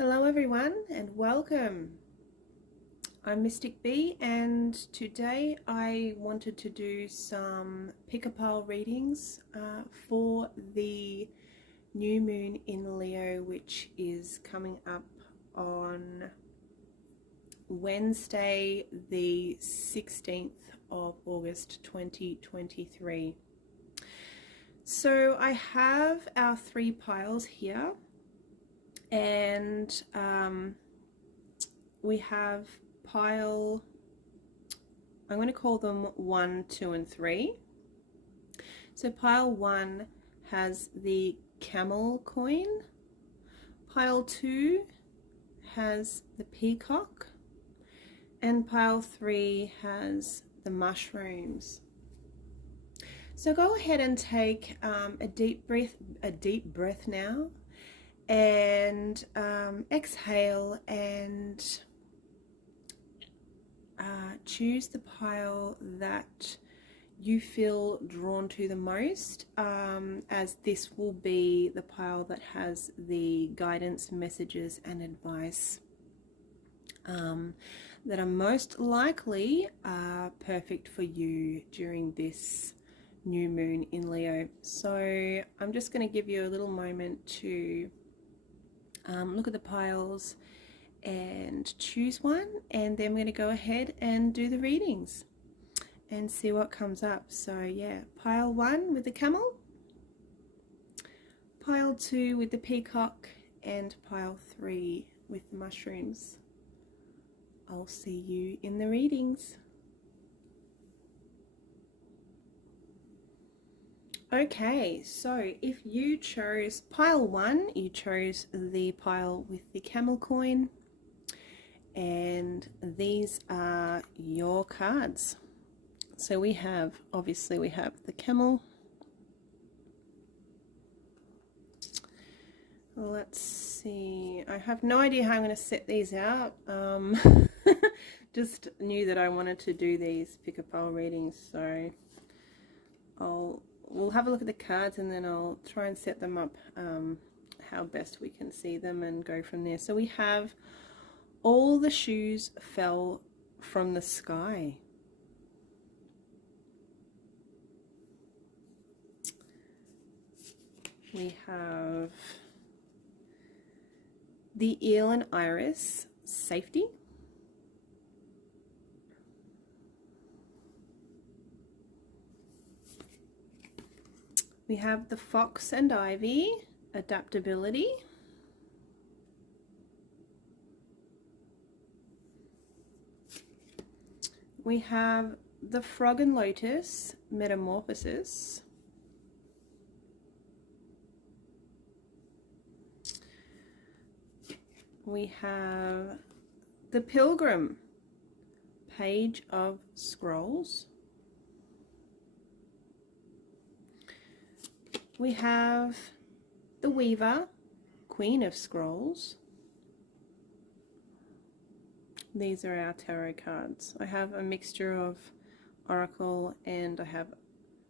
Hello everyone and welcome. I'm Mystic Bee and today I wanted to do some pick-a-pile readings for the new moon in Leo, which is coming up on Wednesday the 16th of August 2023. So I have our 3 piles here, and we have pile, I'm going to call them 1, 2 and 3. So pile 1 has the camel coin, pile 2 has the peacock, and pile 3 has the mushrooms. So go ahead and take a deep breath now, and exhale and choose the pile that you feel drawn to the most, as this will be the pile that has the guidance, messages and advice that are most likely perfect for you during this new moon in Leo. So I'm just going to give you a little moment to look at the piles and choose one, and then we're going to go ahead and do the readings and see what comes up. So yeah, pile 1 with the camel, pile 2 with the peacock, and pile 3 with the mushrooms. I'll see you in the readings. Okay, so if you chose pile 1, you chose the pile with the camel coin, and these are your cards. So we have, obviously we have the camel. Let's see, I have no idea how I'm going to set these out. Just knew that I wanted to do these pick-a-pile readings, so we'll have a look at the cards and then I'll try and set them up how best we can see them and go from there. So we have all the shoes fell from the sky. We have the eel and iris, safety. We have the fox and ivy, adaptability. We have the frog and lotus, metamorphosis. We have the pilgrim, page of scrolls. We have the weaver, queen of scrolls. These are our tarot cards. I have a mixture of oracle, and I have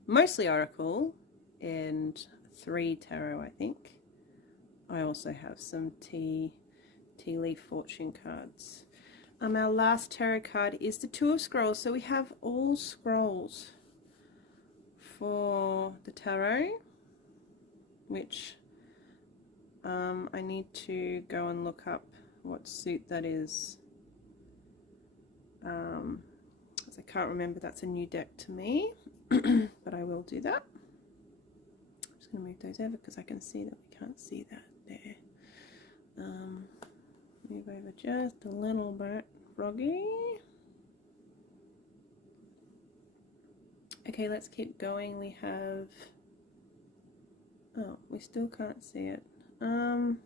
mostly oracle and 3 tarot, I think. I also have some tea leaf fortune cards. Our last tarot card is the 2 of scrolls. So we have all scrolls for the tarot, which I need to go and look up what suit that is, as I can't remember. That's a new deck to me, but I will do that. I'm just going to move those over because I can see that we can't see that there. Move over just a little bit, froggy. Okay, let's keep going. We have, oh, we still can't see it. I'll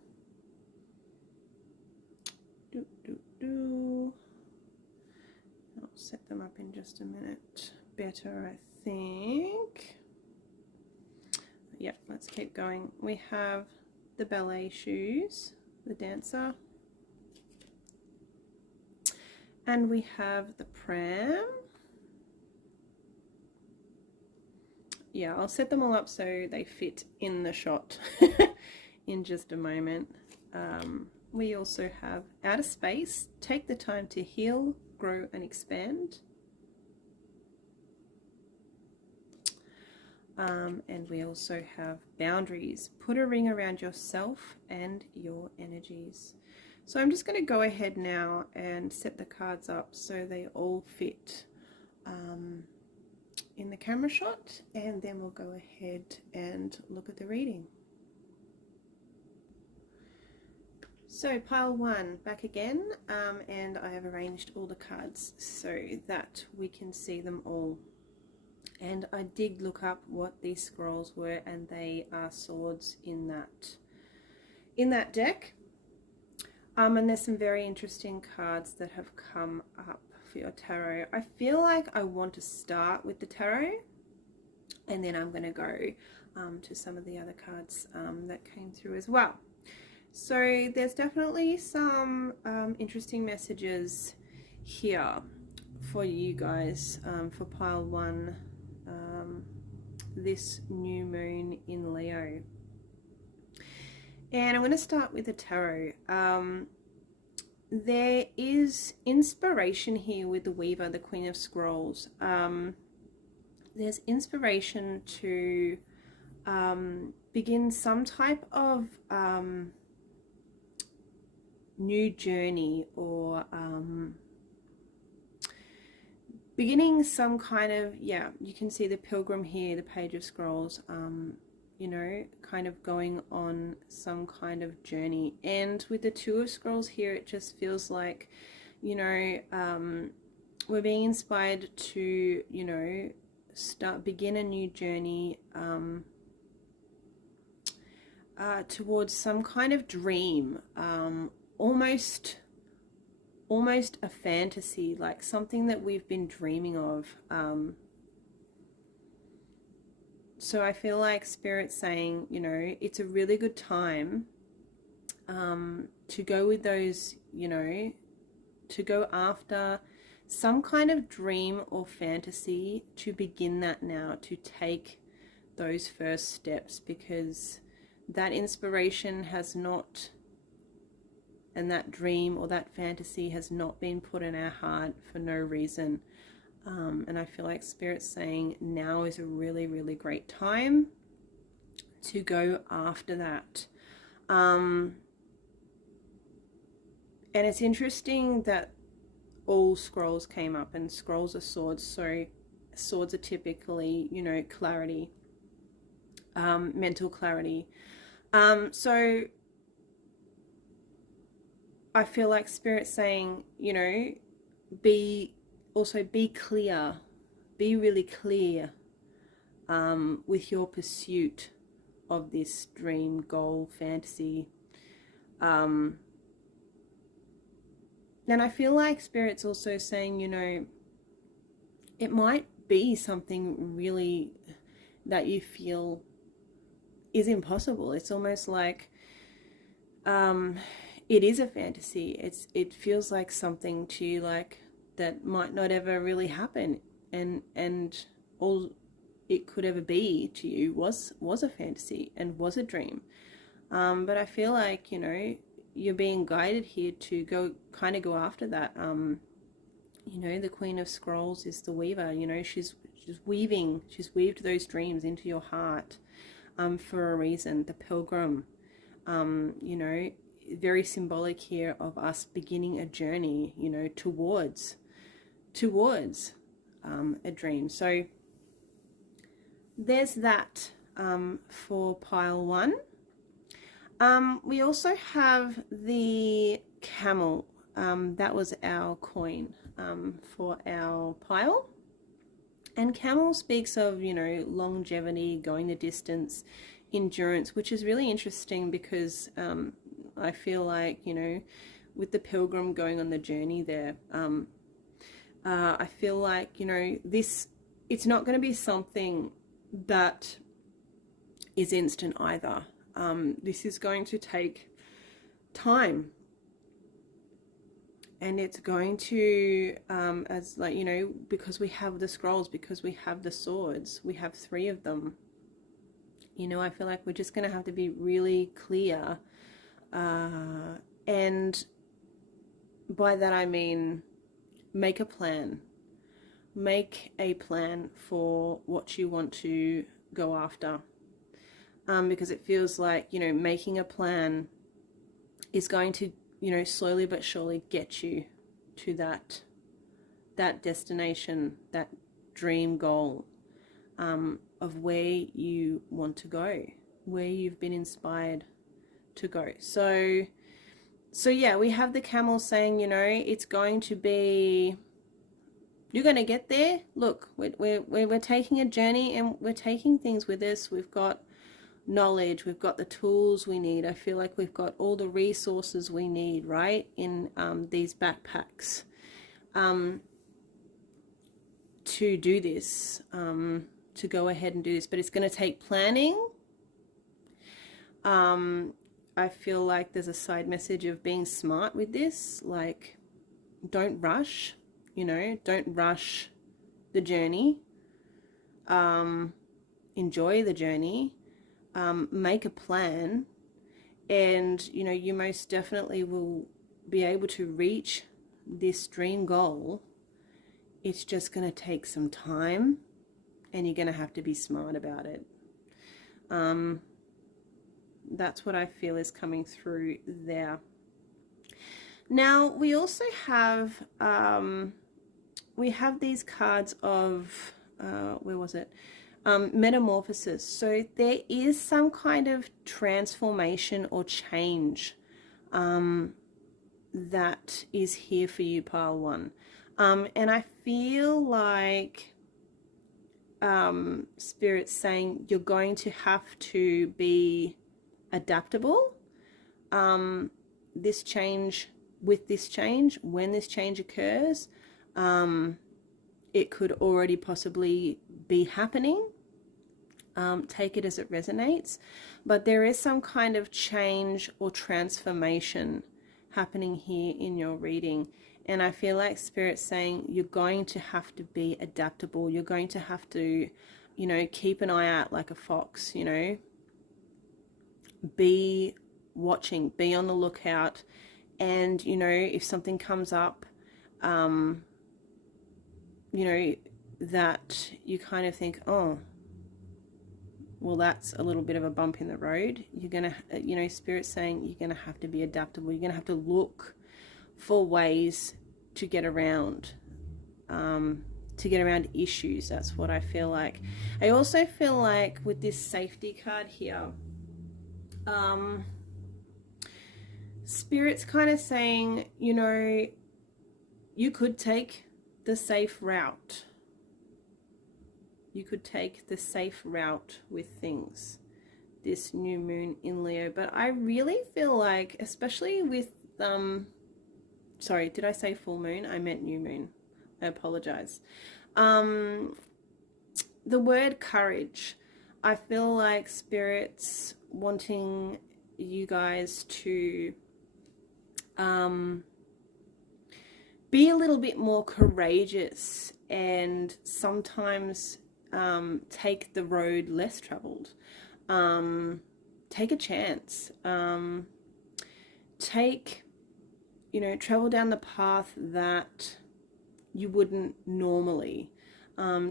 set them up in just a minute better, I think. Yeah, let's keep going. We have the ballet shoes, the dancer, and we have the pram. Yeah, I'll set them all up so they fit in the shot in just a moment. we also have outer space. Take the time to heal, grow, and expand. And we also have boundaries. Put a ring around yourself and your energies. So I'm just going to go ahead now and set the cards up so they all fit in the camera shot, and then we'll go ahead and look at the reading. So pile 1 back again, and I have arranged all the cards so that we can see them all. And I did look up what these scrolls were, and they are swords in that deck. And there's some very interesting cards that have come up for your tarot. I feel like I want to start with the tarot, and then I'm going to go to some of the other cards that came through as well. So there's definitely some interesting messages here for you guys for pile 1, this new moon in Leo. And I'm going to start with the tarot. There is inspiration here with the Weaver, the Queen of Scrolls. There's inspiration to begin some type of new journey, or beginning some kind of, yeah, you can see the Pilgrim here, the Page of Scrolls, you know, kind of going on some kind of journey. And with the Two of Scrolls here, it just feels like, you know, we're being inspired to, you know, begin a new journey towards some kind of dream, almost a fantasy, like something that we've been dreaming of. So I feel like Spirit's saying, you know, it's a really good time to go with those, you know, to go after some kind of dream or fantasy, to begin that now, to take those first steps, because that inspiration has not, and that dream or that fantasy has not been put in our heart for no reason. And I feel like Spirit's saying now is a really, really great time to go after that. And it's interesting that all scrolls came up, and scrolls are swords. So swords are typically, you know, clarity, mental clarity. So I feel like Spirit's saying, you know, be clear, be really clear with your pursuit of this dream, goal, fantasy. And I feel like Spirit's also saying, you know, it might be something really that you feel is impossible. It's almost like it is a fantasy. It feels like something to you, like, that might not ever really happen, and all it could ever be to you was a fantasy and was a dream. But I feel like, you know, you're being guided here to go after that. You know, the Queen of Scrolls is the Weaver. You know, she's weaved those dreams into your heart for a reason. The Pilgrim, you know, very symbolic here of us beginning a journey, you know, towards a dream. So there's that for pile 1. We also have the Camel. That was our coin for our pile. And Camel speaks of, you know, longevity, going the distance, endurance, which is really interesting because I feel like, you know, with the Pilgrim going on the journey there, I feel like, you know, it's not going to be something that is instant either. This is going to take time, and it's going to, as like, you know, because we have the scrolls, because we have the swords, we have 3 of them, you know, I feel like we're just going to have to be really clear And by that I mean make a plan. Make a plan for what you want to go after. Because it feels like, making a plan is going to, slowly but surely get you to that destination, that dream goal, of where you want to go, where you've been inspired to go. So yeah, we have the camel saying, it's going to be, you're going to get there. Look, we're taking a journey, and we're taking things with us. We've got knowledge, we've got the tools we need. I feel like we've got all the resources we need, right, in these backpacks, to do this, to go ahead and do this. But it's going to take planning. I feel like there's a side message of being smart with this. Like, don't rush, don't rush the journey. Enjoy the journey. Make a plan, and you most definitely will be able to reach this dream goal. It's just going to take some time, and you're going to have to be smart about it. That's what I feel is coming through there. Now we also have these cards of where was it? Metamorphosis. So there is some kind of transformation or change that is here for you, pile one. And I feel like Spirit's saying you're going to have to be adaptable. When this change occurs, it could already possibly be happening. Take it as it resonates, but there is some kind of change or transformation happening here in your reading, and I feel like Spirit's saying you're going to have to be adaptable. You're going to have to, keep an eye out like a fox, be watching, be on the lookout, and if something comes up, that you kind of think, oh, well, that's a little bit of a bump in the road. You're going to, Spirit's saying you're going to have to be adaptable. You're going to have to look for ways to get around, issues. That's what I feel like. I also feel like with this safety card here, Spirit's kind of saying, you could take the safe route. You could take the safe route with things, this new moon in Leo. But I really feel like, especially with, sorry, did I say full moon? I meant new moon. I apologize. The word courage. I feel like Spirit's wanting you guys to be a little bit more courageous, and sometimes take the road less traveled. Take a chance. Travel down the path that you wouldn't normally.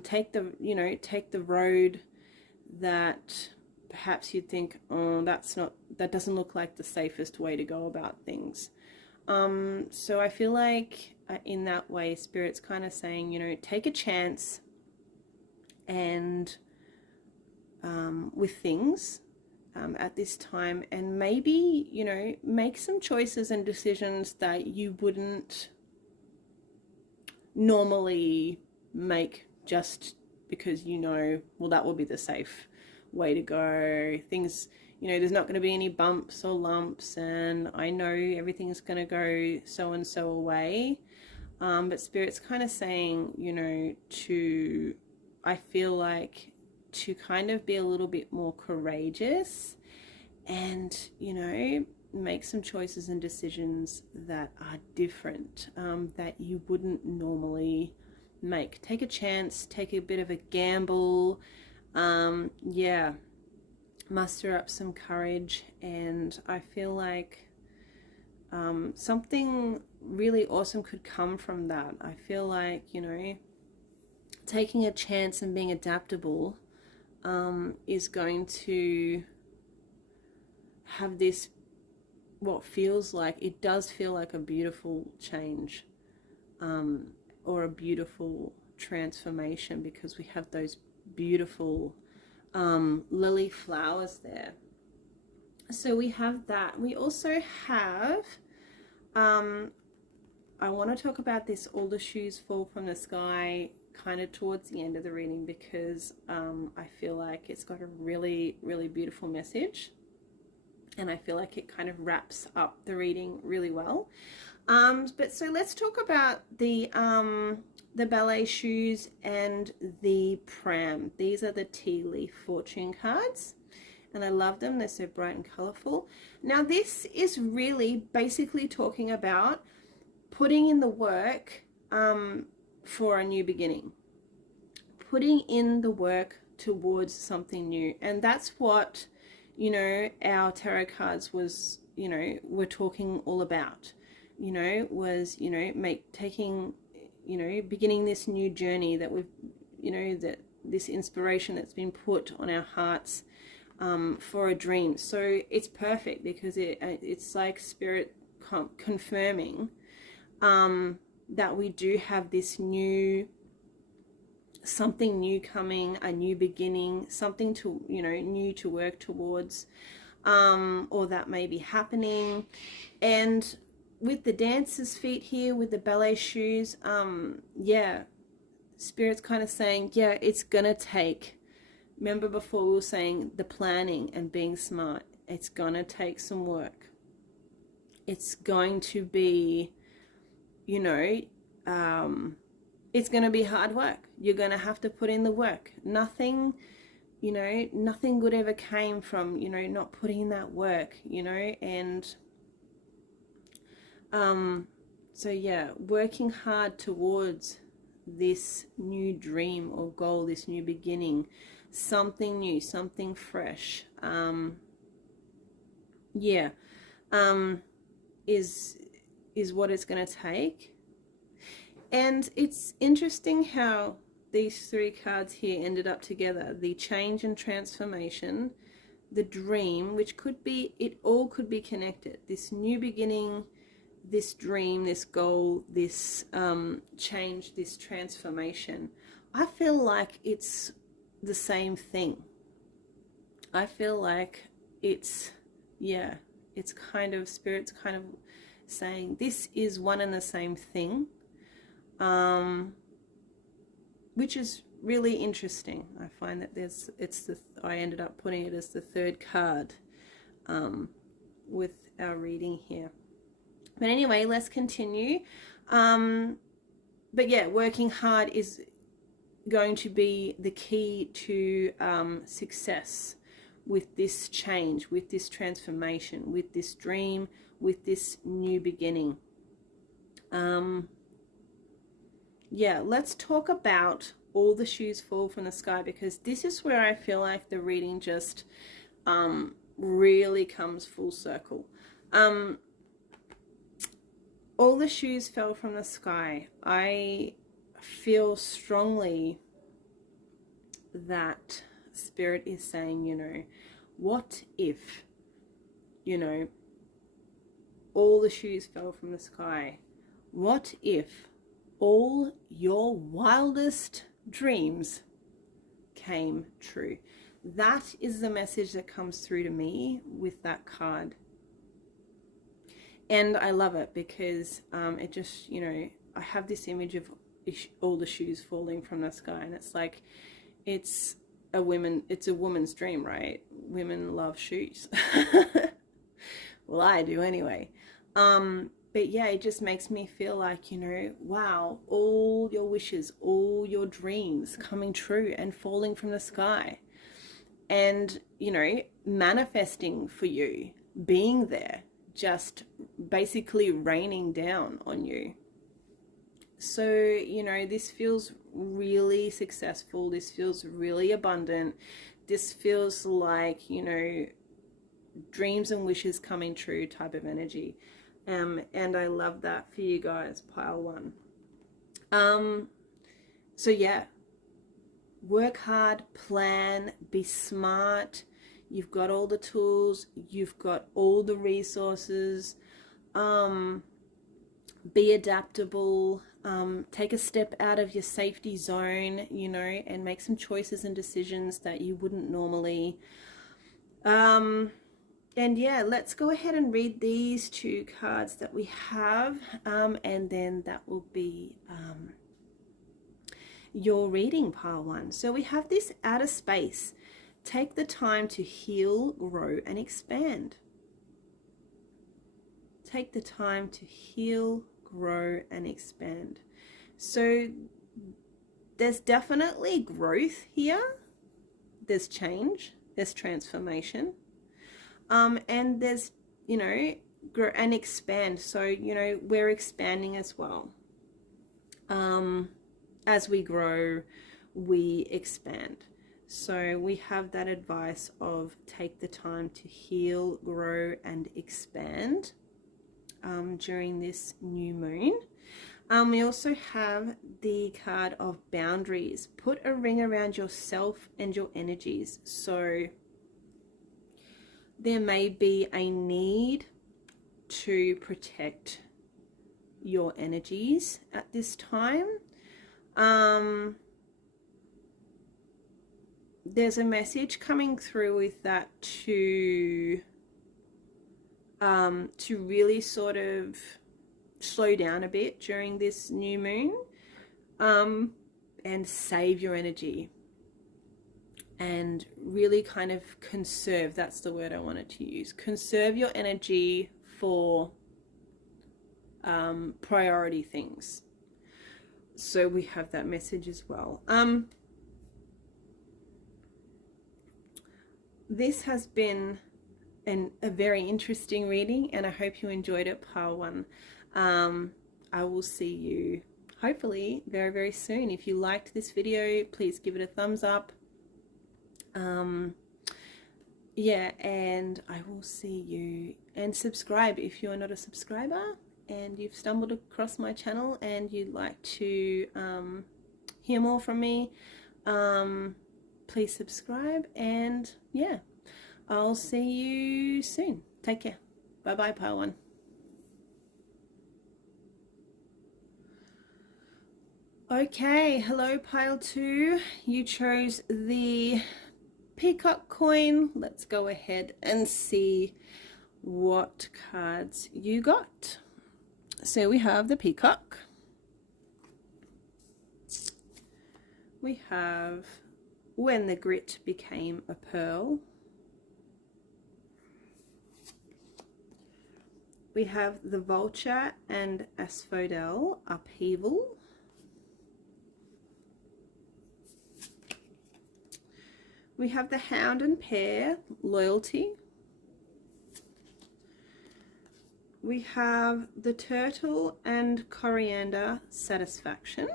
Take the road that perhaps you'd think, oh, that doesn't look like the safest way to go about things. So I feel like in that way, Spirit's kind of saying, take a chance, and with things at this time, and maybe make some choices and decisions that you wouldn't normally make, just because well, that will be the safe way to go. Things, there's not going to be any bumps or lumps, and I know everything's going to go so and so away, but Spirit's kind of saying, I feel like to kind of be a little bit more courageous, and make some choices and decisions that are different, that you wouldn't normally make. Take a chance, take a bit of a gamble, muster up some courage. And I feel like something really awesome could come from that. I feel like, you know, taking a chance and being adaptable is going to have this, what feels like, it does feel like a beautiful change, or a beautiful transformation, because we have those beautiful lily flowers there. So we have that. We also have, I want to talk about this all the shoes fall from the sky kind of towards the end of the reading, because I feel like it's got a really, really beautiful message. And I feel like it kind of wraps up the reading really well. But so let's talk about the ballet shoes and the pram. These are the tea leaf fortune cards, and I love them. They're so bright and colorful. Now this is really basically talking about putting in the work for a new beginning, putting in the work towards something new. And that's what, you know, our tarot cards was, you know, we're talking all about, you know, was, you know, taking, you know, beginning this new journey that we've, you know, that this inspiration that's been put on our hearts for a dream. So it's perfect, because it's like spirit confirming that we do have this new, something new coming, a new beginning, something to, you know, new to work towards, or that may be happening. And with the dancer's feet here, with the ballet shoes, yeah, spirit's kind of saying, yeah, it's gonna take, remember before we were saying the planning and being smart, it's gonna take some work. It's going to be, you know, it's going to be hard work. You're going to have to put in the work. Nothing, you know, nothing good ever came from, you know, not putting in that work, you know. And so yeah, working hard towards this new dream or goal, this new beginning, something new, something fresh, yeah, is what it's going to take. And it's interesting how these three cards here ended up together. The change and transformation, the dream, which could be, it all could be connected. This new beginning, this dream, this goal, this change, this transformation. I feel like it's the same thing. I feel like it's, yeah, it's kind of, spirit's kind of saying this is one and the same thing. Which is really interesting. I find that I ended up putting it as the third card with our reading here. But anyway, let's continue. But yeah, working hard is going to be the key to success with this change, with this transformation, with this dream, with this new beginning. Yeah, let's talk about all the shoes fall from the sky, because this is where I feel like the reading just really comes full circle. All the shoes fell from the sky. I feel strongly that spirit is saying, you know, what if, you know, all the shoes fell from the sky? What if all your wildest dreams came true? That is the message that comes through to me with that card. And I love it because it just, you know, I have this image of all the shoes falling from the sky, and it's like, it's a woman's dream, right? Women love shoes. Well, I do anyway. But yeah, it just makes me feel like, you know, wow, all your wishes, all your dreams coming true and falling from the sky. And, you know, manifesting for you, being there, just basically raining down on you. So, you know, this feels really successful. This feels really abundant. This feels like, you know, dreams and wishes coming true type of energy. And I love that for you guys, pile one. So yeah, work hard, plan, be smart. You've got all the tools, you've got all the resources. Be adaptable, take a step out of your safety zone, you know, and make some choices and decisions that you wouldn't normally. And yeah, let's go ahead and read these two cards that we have, and then that will be your reading, pile one. So we have this outer space. Take the time to heal, grow, and expand. Take the time to heal, grow, and expand. So there's definitely growth here. There's change. There's transformation. And there's, you know, grow and expand. So, you know, we're expanding as well. As we grow, we expand. So we have that advice of take the time to heal, grow, and expand during this new moon. We also have the card of boundaries. Put a ring around yourself and your energies. So there may be a need to protect your energies at this time. There's a message coming through with that to really sort of slow down a bit during this new moon, and save your energy and really kind of conserve. That's the word I wanted to use. Conserve your energy for priority things. So we have that message as well. This has been a very interesting reading, and I hope you enjoyed it, pile one. I will see you hopefully very, very soon. If you liked this video, please give it a thumbs up. Yeah, and I will see you, and subscribe if you're not a subscriber and you've stumbled across my channel and you'd like to hear more from me. Please subscribe, and yeah, I'll see you soon. Take care. Bye bye, pile one. Okay, hello pile two. You chose the peacock coin. Let's go ahead and see what cards you got. So we have the peacock. We have when the grit became a pearl. We have the vulture and asphodel, upheaval. We have the hound and pear, loyalty. We have the turtle and coriander, satisfaction.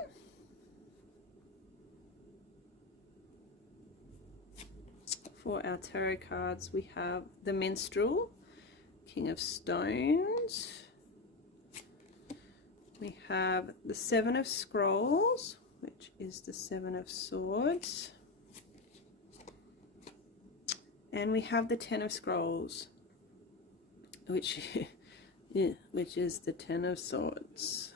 For our tarot cards, we have the minstrel, king of stones. We have the seven of scrolls, which is the seven of swords. And we have the 10 of scrolls, which yeah, which is the 10 of swords.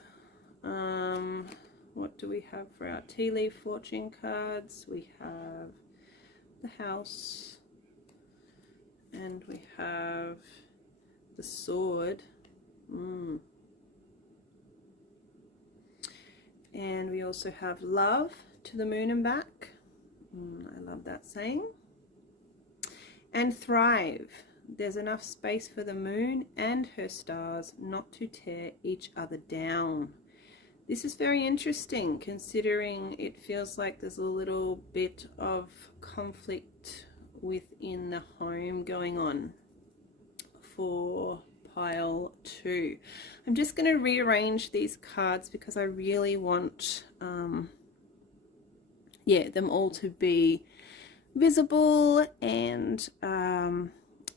What do we have for our tea leaf fortune cards? We have the house, and we have the sword. And we also have love to the moon and back. I love that saying. And thrive. There's enough space for the moon and her stars not to tear each other down. This is very interesting, considering it feels like there's a little bit of conflict within the home going on for pile two. I'm just going to rearrange these cards because I really want yeah, them all to be visible and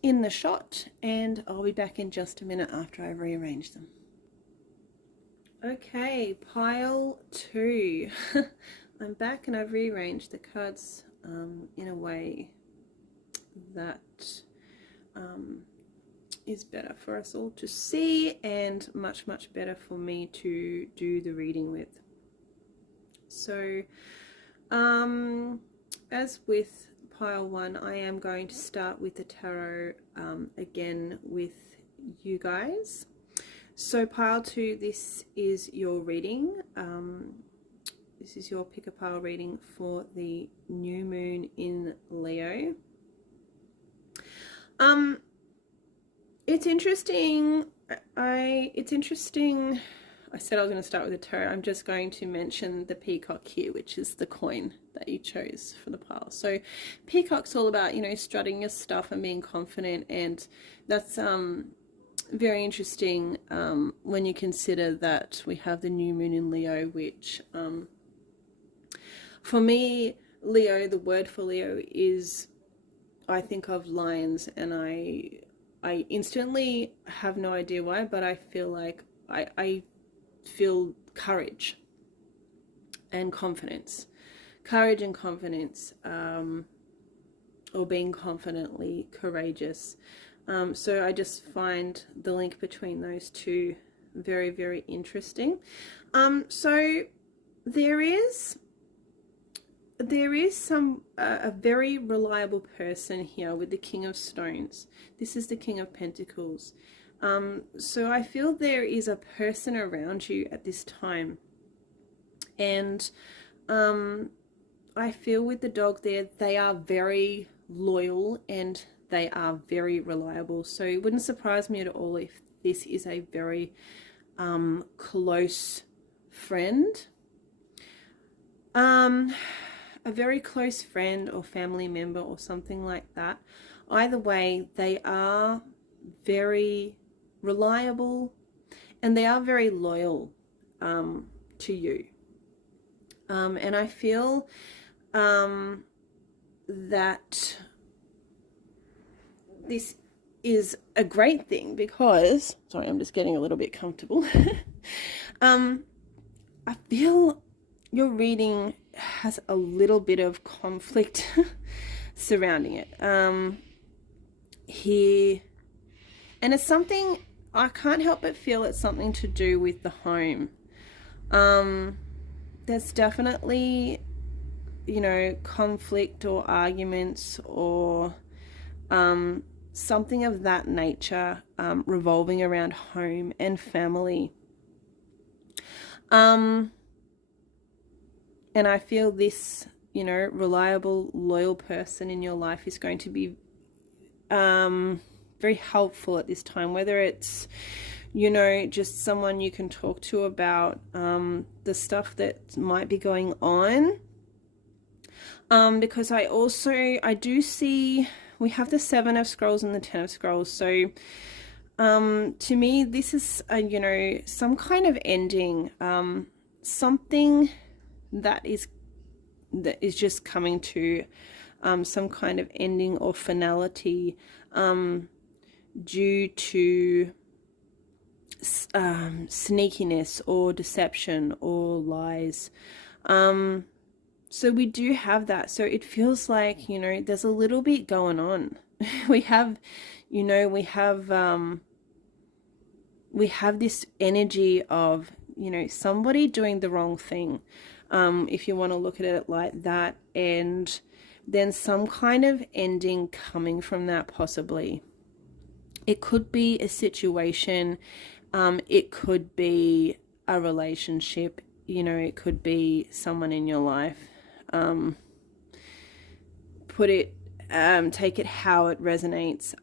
in the shot, and I'll be back in just a minute after I've rearranged them. Okay, pile 2. I'm back and I've rearranged the cards in a way that is better for us all to see, and much better for me to do the reading with. So as with pile 1, I am going to start with the tarot again with you guys. So pile 2, this is your reading. This is your pick a pile reading for the new moon in Leo. It's interesting. It's interesting. I said I was going to start with the tarot. I'm just going to mention the peacock here, which is the coin that you chose for the pile. So peacock's all about, you know, strutting your stuff and being confident, and that's very interesting when you consider that we have the new moon in Leo, which for me, Leo, the word for Leo is, I think of lions, and I instantly have no idea why, but I feel like I feel courage and confidence. Courage and confidence, or being confidently courageous. So I just find the link between those two very interesting. So there is some a very reliable person here with the King of Stones. This is the King of Pentacles. So I feel there is a person around you at this time, and I feel with the dog there, they are very loyal and they are very reliable. So it wouldn't surprise me at all if this is a very close friend. A very close friend or family member or something like that. Either way, they are very reliable and they are very loyal to you. And I feel that this is a great thing because, sorry, I'm just getting a little bit comfortable. I feel your reading has a little bit of conflict surrounding it here, and it's something I can't help but feel it's something to do with the home. There's definitely, you know, conflict or arguments or something of that nature revolving around home and family. And I feel this, you know, reliable, loyal person in your life is going to be very helpful at this time, whether it's, you know, just someone you can talk to about the stuff that might be going on. Because I do see, we have the 7 of Scrolls and the 10 of Scrolls. So to me, this is, you know, some kind of ending, something that is just coming to some kind of ending or finality due to sneakiness or deception or lies. So we do have that. So it feels like, you know, there's a little bit going on. we have this energy of, you know, somebody doing the wrong thing, if you want to look at it like that, and then some kind of ending coming from that possibly. It could be a situation, it could be a relationship, you know, it could be someone in your life. Take it how it resonates.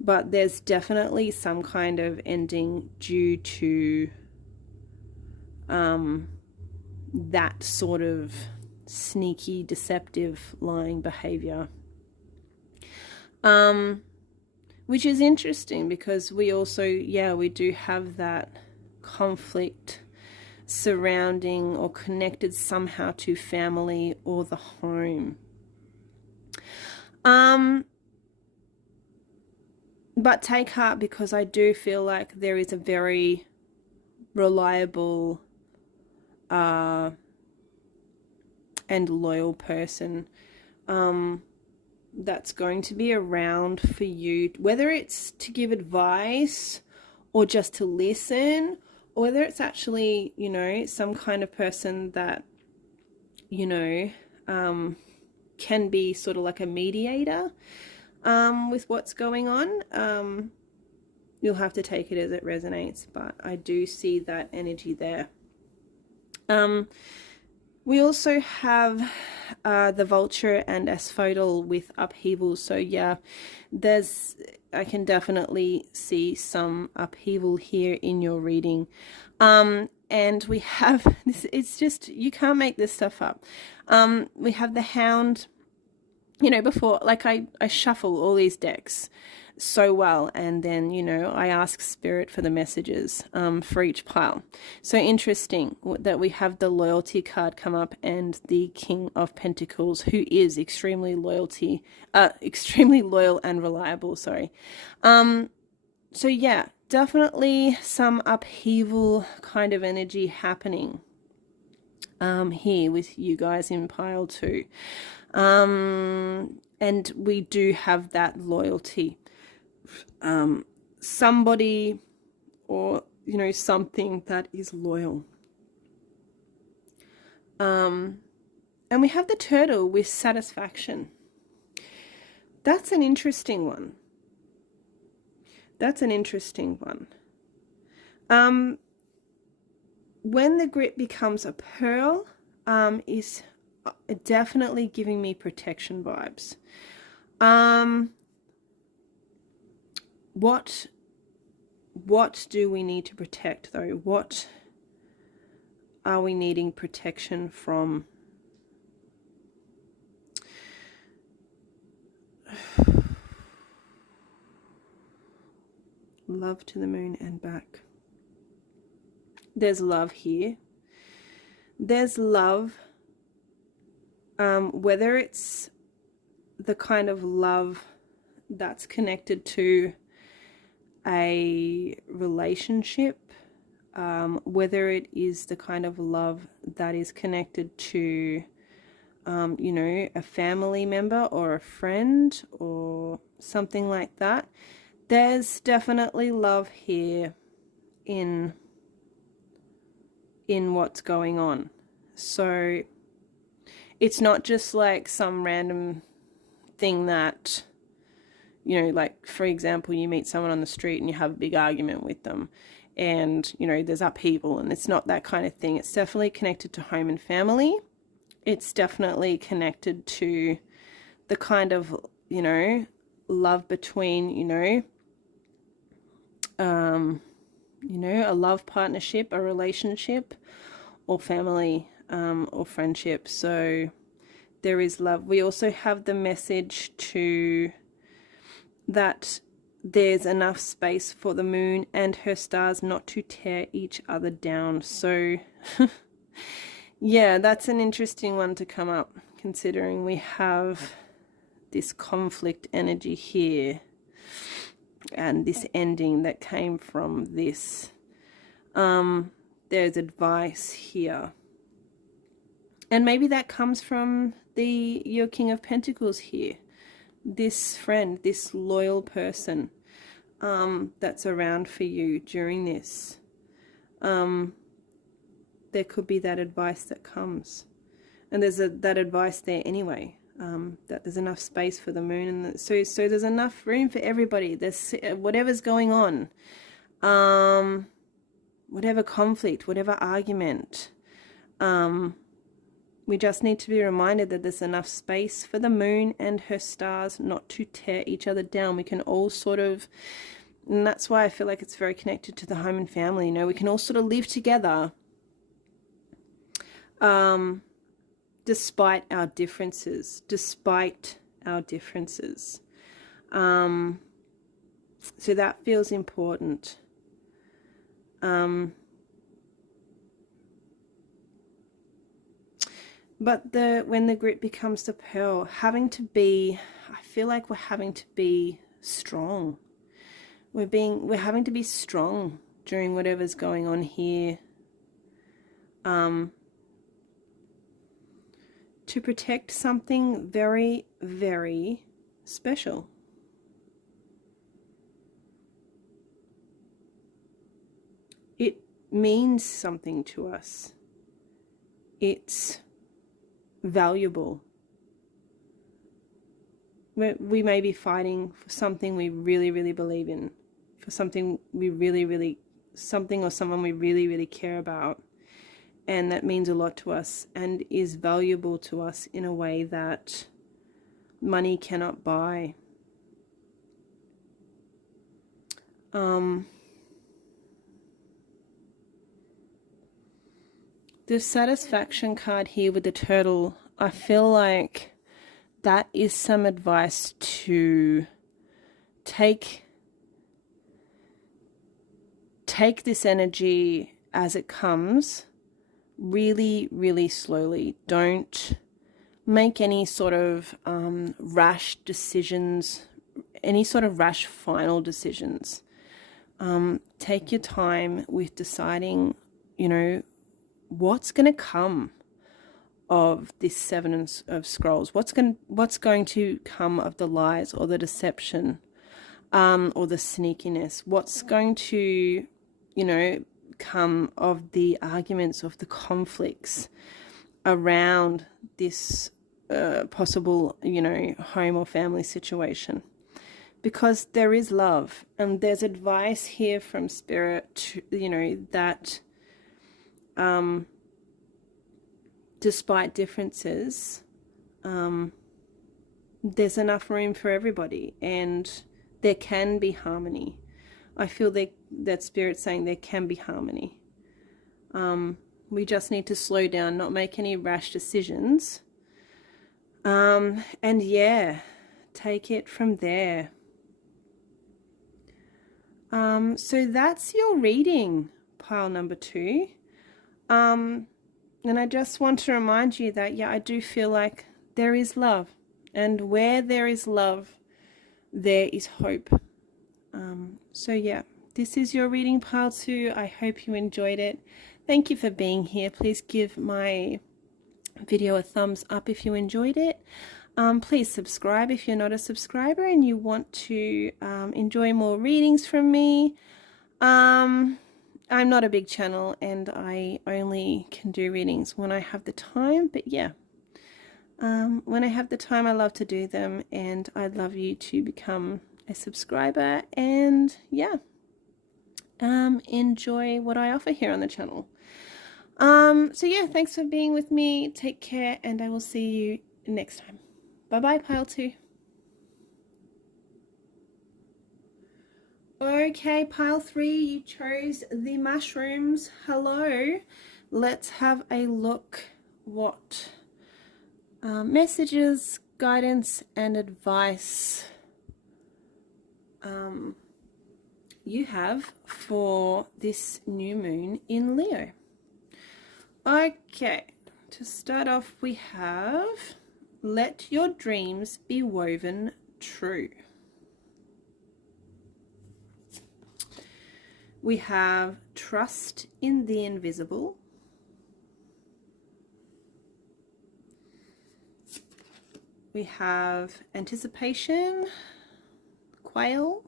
But there's definitely some kind of ending due to that sort of sneaky, deceptive, lying behavior. Which is interesting because we also, we do have that conflict surrounding or connected somehow to family or the home. But take heart, because I do feel like there is a very reliable uh, and loyal person that's going to be around for you, whether it's to give advice or just to listen, or whether it's actually, you know, some kind of person that, you know, can be sort of like a mediator with what's going on. You'll have to take it as it resonates, but I do see that energy there. We also have the vulture and asphodel with upheaval. So yeah, I can definitely see some upheaval here in your reading. And we have this, it's just, you can't make this stuff up. We have the Hound. You know, before, like, I shuffle all these decks so well, and then, you know, I ask Spirit for the messages for each pile. So interesting that we have the Loyalty card come up and the King of Pentacles, who is extremely loyal and reliable, sorry. So yeah, definitely some upheaval kind of energy happening here with you guys in pile 2. And we do have that loyalty. Somebody, or, you know, something that is loyal. And we have the Turtle with satisfaction. That's an interesting one. That's an interesting one. When the grit becomes a pearl, is definitely giving me protection vibes. What do we need to protect, though? What are we needing protection from? Love to the moon and back. There's love here. There's love. Whether it's the kind of love that's connected to a relationship, whether it is the kind of love that is connected to, you know, a family member or a friend or something like that. There's definitely love here in what's going on. So it's not just like some random thing that, you know, like, for example, you meet someone on the street and you have a big argument with them and, you know, there's upheaval, and it's not that kind of thing. It's definitely connected to home and family. It's definitely connected to the kind of, you know, love between, you know, a love partnership, a relationship, or family, or friendship. So there is love. We also have the message to that there's enough space for the moon and her stars not to tear each other down. So yeah, that's an interesting one to come up, considering we have this conflict energy here and this ending that came from this. There's advice here, and maybe that comes from your King of Pentacles here, this friend, this loyal person that's around for you during this. There could be that advice that comes, and there's that advice there anyway. That there's enough space for the moon, and so there's enough room for everybody. There's whatever's going on, whatever conflict, whatever argument. We just need to be reminded that there's enough space for the moon and her stars not to tear each other down. We can all sort of, and that's why I feel like it's very connected to the home and family. You know, we can all sort of live together, despite our differences. So that feels important. But when the grit becomes the pearl, I feel like we're having to be strong. we're having to be strong during whatever's going on here, to protect something very, very special. It means something to us. It's valuable. We may be fighting for something we really, really believe in, for something we really, really, something or someone we really, really care about. And that means a lot to us and is valuable to us in a way that money cannot buy. The satisfaction card here with the turtle, I feel like that is some advice to take this energy as it comes, really, really slowly. Don't make any sort of rash decisions, any sort of rash final decisions. Take your time with deciding, you know, what's going to come of this Seven of Scrolls. What's going to come of the lies or the deception, or the sneakiness? What's going to, you know, come of the arguments, of the conflicts around this possible, you know, home or family situation? Because there is love, and there's advice here from Spirit to, you know, that despite differences, there's enough room for everybody, and there can be harmony. I feel that Spirit's saying there can be harmony. We just need to slow down, not make any rash decisions, and yeah, take it from there. So that's your reading, pile number 2. And I just want to remind you that, yeah, I do feel like there is love. And where there is love, there is hope. So yeah, this is your reading, pile 2. I hope you enjoyed it. Thank you for being here. Please give my video a thumbs up if you enjoyed it. Please subscribe if you're not a subscriber and you want to enjoy more readings from me. I'm not a big channel and I only can do readings when I have the time, but yeah, when I have the time I love to do them, and I'd love you to become a subscriber and yeah, enjoy what I offer here on the channel. So yeah, thanks for being with me. Take care, and I will see you next time. Bye bye, pile 2. Okay, pile 3, you chose the mushrooms. Hello. Let's have a look what messages, guidance, and advice you have for this new moon in Leo. Okay, to start off, we have let your dreams be woven true. We have trust in the invisible. We have anticipation, quail.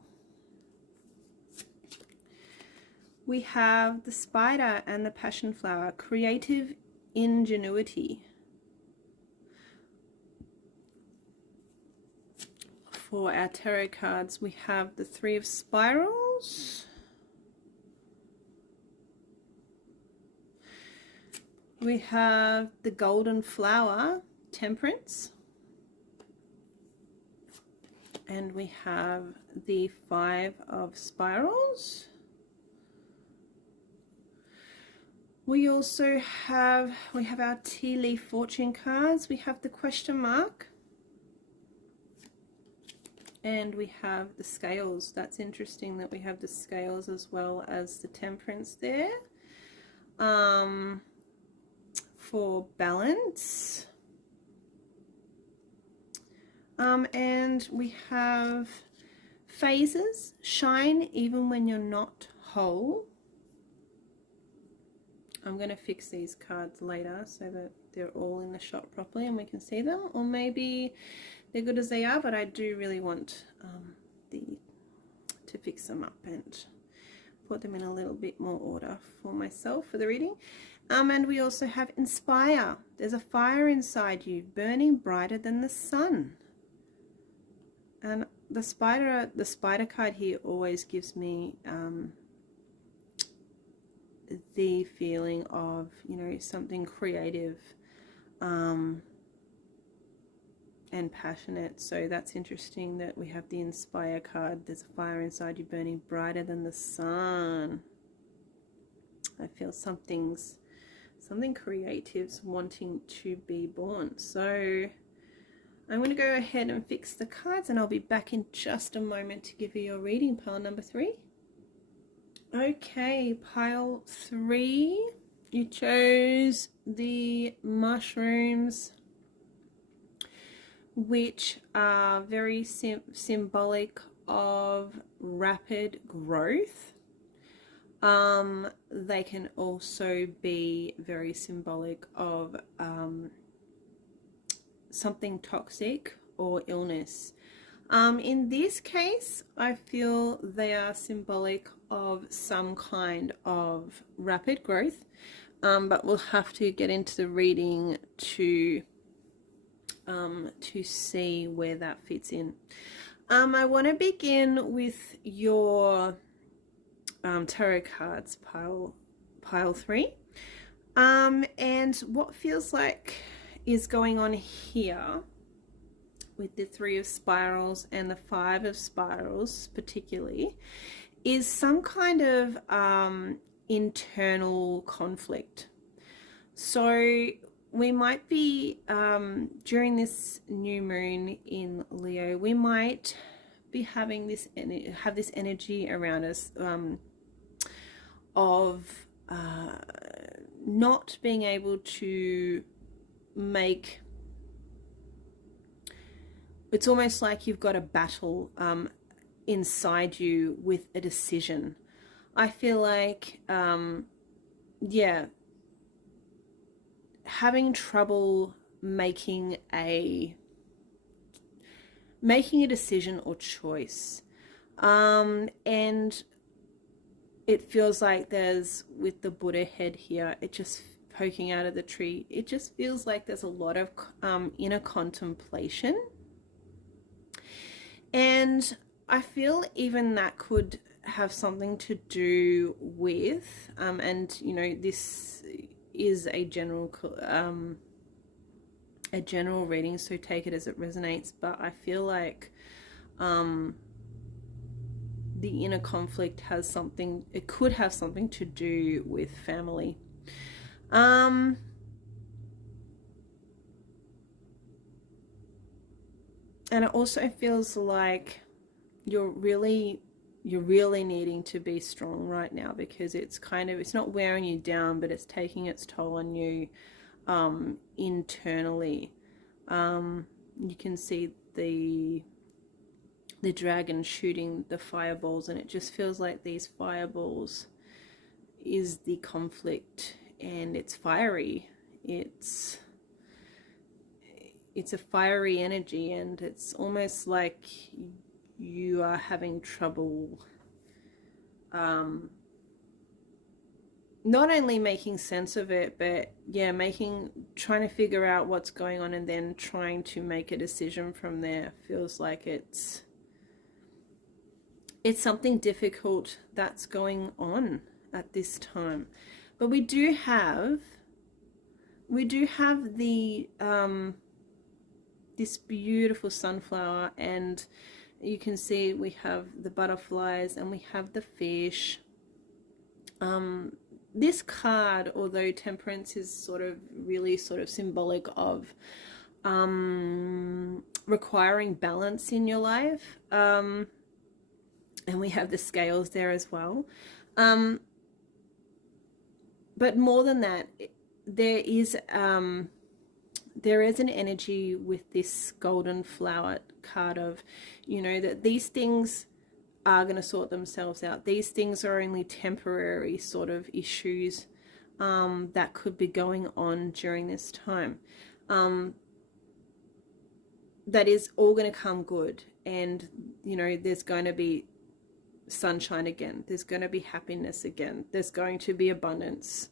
We have the spider and the passion flower, creative ingenuity. For our tarot cards, we have the 3 of spirals. We have the golden flower, temperance. And we have the 5 of spirals. We also have, our tea leaf fortune cards. We have the question mark. And we have the scales. That's interesting that we have the scales as well as the temperance there. For balance. And we have Phases, shine even when you're not whole. I'm going to fix these cards later so that they're all in the shot properly and we can see them, or maybe they're good as they are, but I do really want to fix them up and put them in a little bit more order for myself for the reading. And we also have inspire. There's a fire inside you burning brighter than the sun. And the spider card here always gives me the feeling of, you know, something creative and passionate. So that's interesting that we have the inspire card. There's a fire inside you burning brighter than the sun. I feel something creative's wanting to be born. So I'm going to go ahead and fix the cards, and I'll be back in just a moment to give you your reading, pile number 3. Okay, pile 3, you chose the mushrooms, which are very symbolic of rapid growth. They can also be very symbolic of something toxic or illness. In this case, I feel they are symbolic of some kind of rapid growth, but we'll have to get into the reading to see where that fits in. I want to begin with your tarot cards, pile 3, and what feels like is going on here with the 3 of spirals and the 5 of spirals particularly is some kind of internal conflict. So we might be during this new moon in Leo, we might be having this energy around us of not being able to make. It's almost like you've got a battle inside you with a decision. I feel like yeah, having trouble making a decision or choice, and it feels like there's, with the Buddha head here, it just poking out of the tree, it just feels like there's a lot of inner contemplation. And I feel even that could have something to do with, and you know, this is a general reading, so take it as it resonates, but I feel like the inner conflict has something, it could have something to do with family. And it also feels like you're really needing to be strong right now, because it's not wearing you down, but it's taking its toll on you internally. You can see the dragon shooting the fireballs, and it just feels like these fireballs is the conflict, and it's fiery. It's a fiery energy, and it's almost like you are having trouble not only making sense of it, but yeah, trying to figure out what's going on and then trying to make a decision from there. Feels like it's something difficult that's going on at this time. But we do have the this beautiful sunflower, and you can see we have the butterflies and we have the fish. This card, although temperance is really symbolic of requiring balance in your life, and we have the scales there as well, but more than that, there is an energy with this golden flower card of, you know, that these things are going to sort themselves out. These things are only temporary sort of issues that could be going on during this time. That is all going to come good, and there's going to be sunshine again. There's going to be happiness again. There's going to be abundance.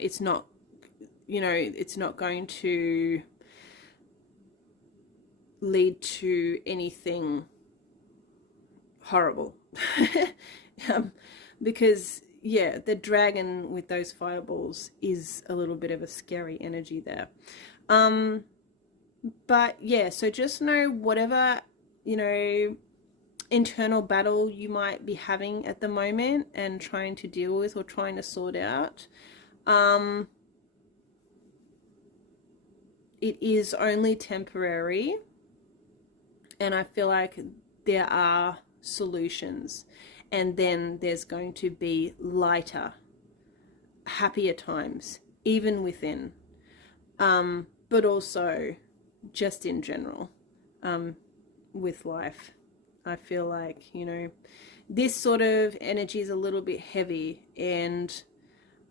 It's not going to lead to anything horrible. Because the dragon with those fireballs is a little bit of a scary energy there. But so just know whatever internal battle you might be having at the moment and trying to deal with or trying to sort out, it is only temporary, and I feel like there are solutions, and then there's going to be lighter, happier times even within, but also just in general, with life. I feel like this sort of energy is a little bit heavy, and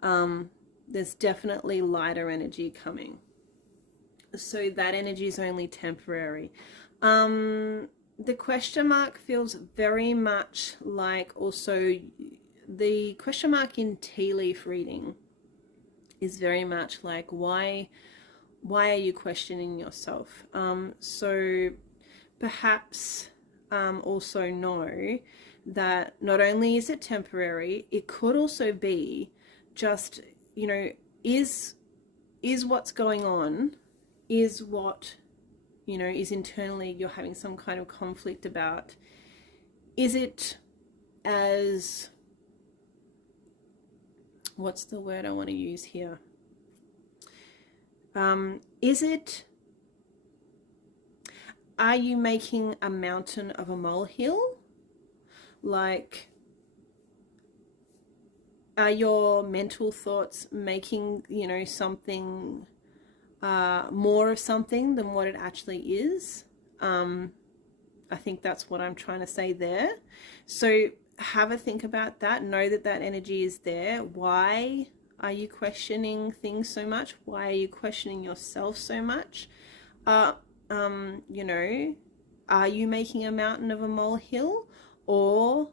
there's definitely lighter energy coming, so that energy is only temporary. The question mark feels very much like, also the question mark in tea leaf reading is very much like, why are you questioning yourself? So perhaps also know that not only is it temporary, it could also be just, is what's going on, is what is internally you're having some kind of conflict about, is it as, what's the word I want to use here? Are you making a mountain of a molehill? Like, are your mental thoughts making, something more of something than what it actually is? I think that's what I'm trying to say there. So have a think about that. Know that that energy is there. Why are you questioning things so much? Why are you questioning yourself so much? Are you making a mountain of a molehill, or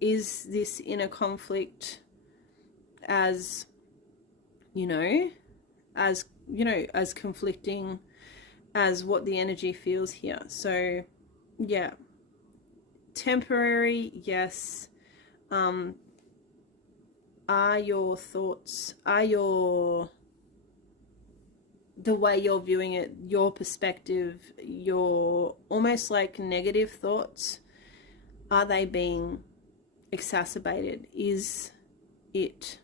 is this inner conflict as conflicting as what the energy feels here? So temporary, yes. Are your thoughts, the way you're viewing it, your perspective, your almost like negative thoughts, are they being exacerbated? Is it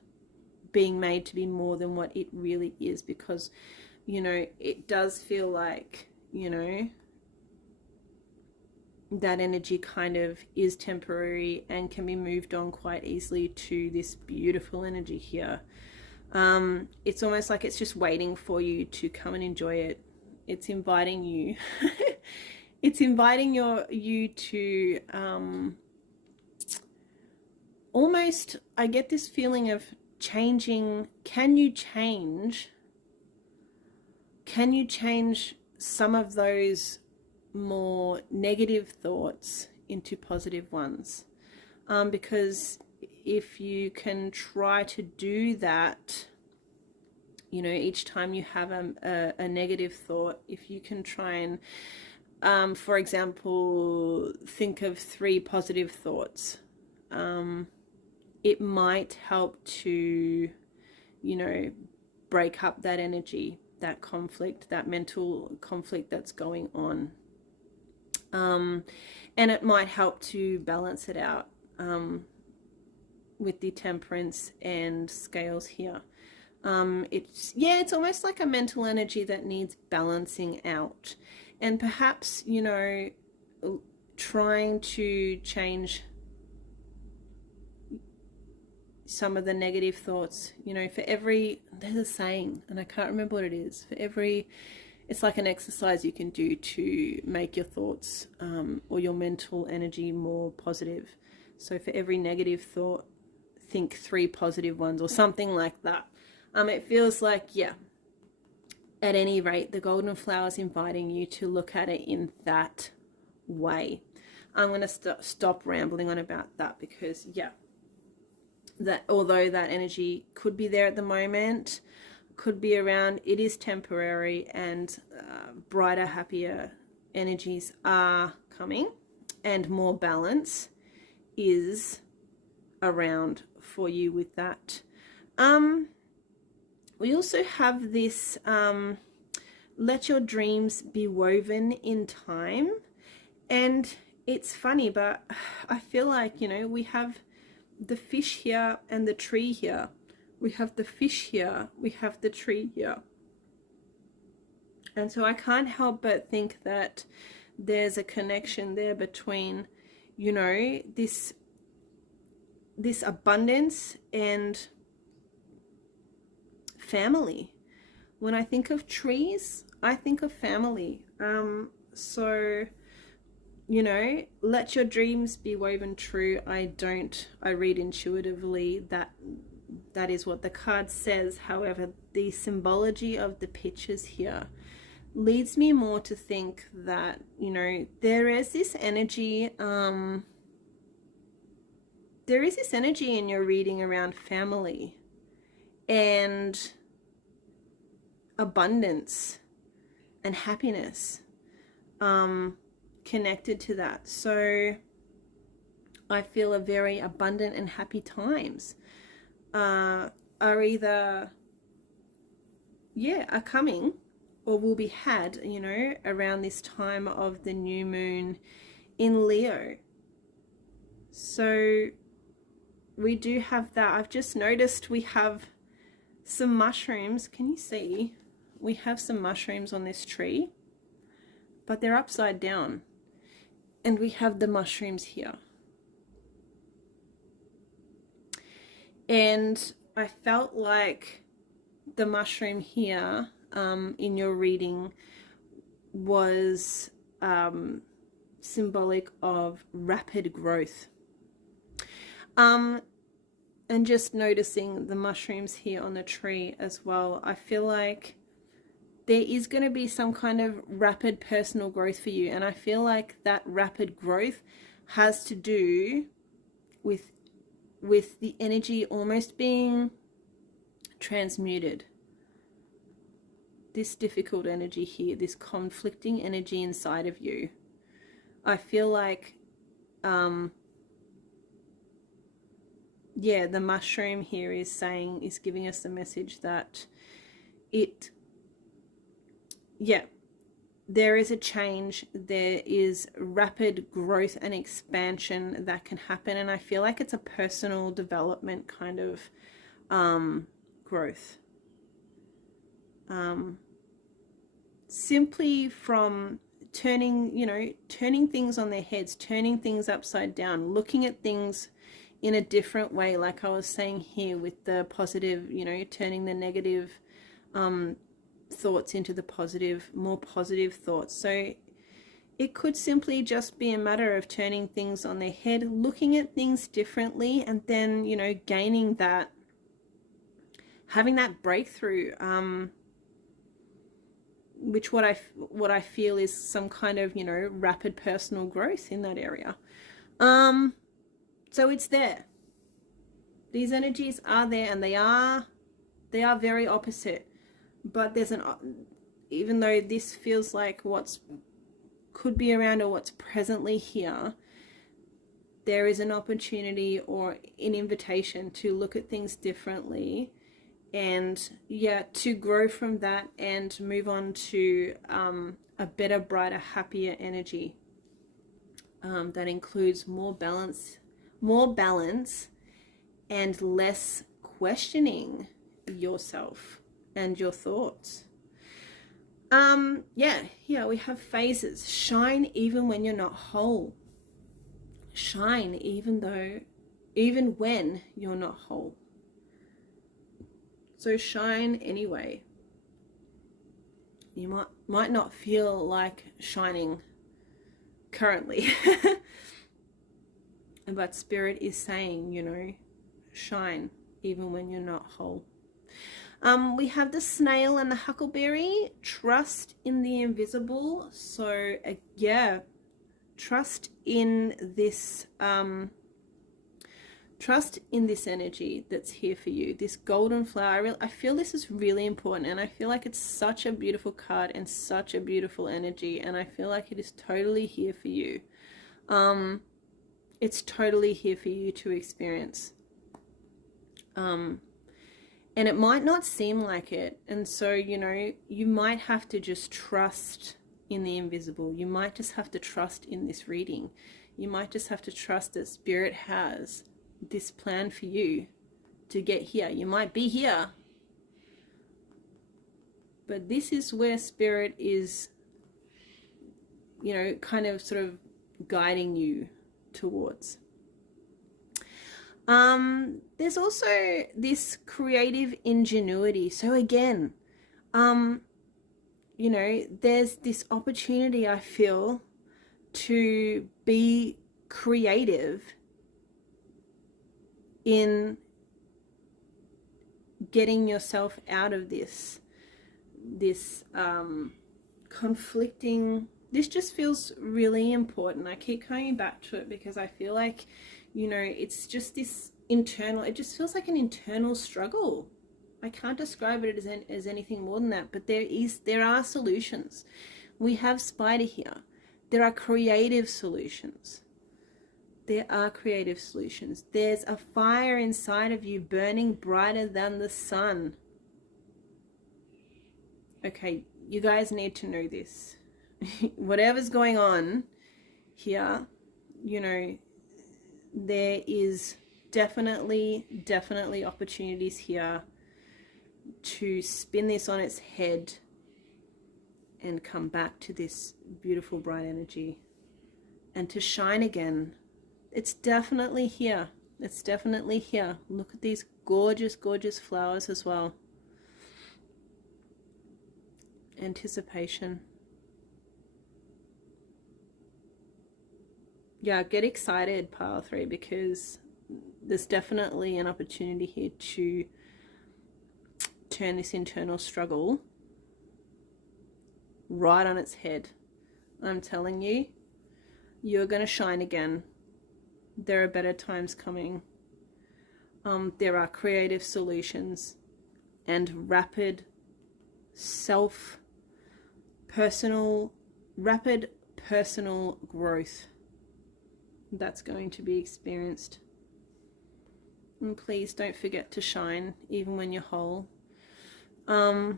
being made to be more than what it really is? Because it does feel like that energy kind of is temporary and can be moved on quite easily to this beautiful energy here. It's almost like it's just waiting for you to come and enjoy it. It's inviting you. It's inviting you to almost, I get this feeling of changing. Can you change some of those more negative thoughts into positive ones? Because if you can try to do that, each time you have a negative thought, if you can try and, for example, think of 3 positive thoughts, it might help to, break up that energy, that conflict, that mental conflict that's going on. And it might help to balance it out with the temperance and scales here. It's almost like a mental energy that needs balancing out, and perhaps trying to change some of the negative thoughts. There's a saying, and I can't remember what it is. it's like an exercise you can do to make your thoughts or your mental energy more positive. So for every negative thought, think 3 positive ones or something like that. It feels like, yeah, at any rate, the golden flower is inviting you to look at it in that way. I'm going to stop rambling on about that because, yeah, that although that energy could be there at the moment, could be around, it is temporary, and brighter, happier energies are coming, and more balance is around for you with that. We also have this let your dreams be woven in time. And it's funny, but I feel like, you know, we have the fish here and the tree here. We have the fish here. We have the tree here. And so I can't help but think that there's a connection there between, you know, this abundance and family. When I think of trees, I think of family. So, you know, let your dreams be woven true. I read intuitively that is what the card says. However, the symbology of the pictures here leads me more to think that, you know, there is this energy in your reading around family and abundance and happiness connected to that. So I feel a very abundant and happy times are either are coming or will be had, you know, around this time of the new moon in Leo. So we do have that. I've just noticed we have some mushrooms. Can you see? We have some mushrooms on this tree, but they're upside down. And we have the mushrooms here. And I felt like the mushroom here in your reading was symbolic of rapid growth. And just noticing the mushrooms here on the tree as well, I feel like there is going to be some kind of rapid personal growth for you. And I feel like that rapid growth has to do with the energy almost being transmuted. This difficult energy here, this conflicting energy inside of you. I feel like, the mushroom here is giving us the message that there is a change, there is rapid growth and expansion that can happen, and I feel like it's a personal development kind of growth. Simply from turning things on their heads, turning things upside down, looking at things in a different way, like I was saying here with the positive, you know, turning the negative thoughts into the positive, more positive thoughts. So it could simply just be a matter of turning things on their head, looking at things differently, and then, you know, gaining that, having that breakthrough, which what I feel is some kind of, you know, rapid personal growth in that area. So it's there. These energies are there, and they are very opposite. But there's even though this feels like what's could be around or what's presently here, there is an opportunity or an invitation to look at things differently, and to grow from that and move on to a better, brighter, happier energy that includes more balance and less questioning yourself and your thoughts. Here we have phases. Shine even when you're not whole. Shine even when you're not whole. So shine anyway. You might not feel like shining currently. But Spirit is saying, you know, shine even when you're not whole. We have the snail and the huckleberry. Trust in the invisible. So yeah, trust in this energy that's here for you. This golden flower. I feel this is really important, and I feel like it's such a beautiful card and such a beautiful energy, and I feel like it is totally here for you. It's totally here for you to experience. And it might not seem like it. And so, you know, you might have to just trust in the invisible. You might just have to trust in this reading. You might just have to trust that Spirit has this plan for you to get here. You might be here, but this is where Spirit is, you know, kind of sort of guiding you towards. There's also this creative ingenuity. So again, you know, there's this opportunity, I feel, to be creative in getting yourself out of this conflicting. This just feels really important. I keep coming back to it because I feel like, you know, it's just this internal, it just feels like an internal struggle. I can't describe it as anything more than that, but there are solutions. We have Spider here. There are creative solutions. There are creative solutions. There's a fire inside of you burning brighter than the sun. Okay, you guys need to know this. Whatever's going on here, you know, there is definitely opportunities here to spin this on its head and come back to this beautiful bright energy and to shine again. It's definitely here. It's definitely here. Look at these gorgeous flowers as well. Anticipation. Yeah, get excited, pile 3, because there's definitely an opportunity here to turn this internal struggle right on its head. I'm telling you, you're going to shine again. There are better times coming. There are creative solutions and rapid personal growth that's going to be experienced. And please don't forget to shine even when you're whole. I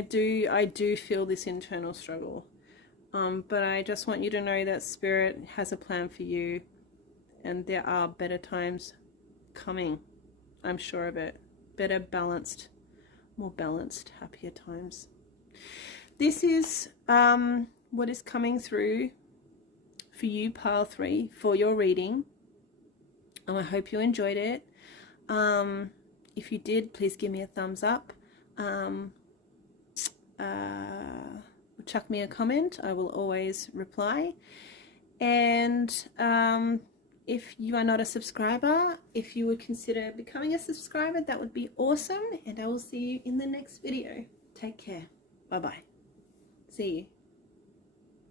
do feel this internal struggle, but I just want you to know that Spirit has a plan for you, and there are better times coming. I'm sure of it. Better balanced, more balanced, happier times. This is what is coming through for you, pile 3, for your reading. I hope you enjoyed it. If you did, please give me a thumbs up. Chuck me a comment. I will always reply. And if you are not a subscriber, if you would consider becoming a subscriber, that would be awesome. And I will see you in the next video. Take care. Bye-bye. See you.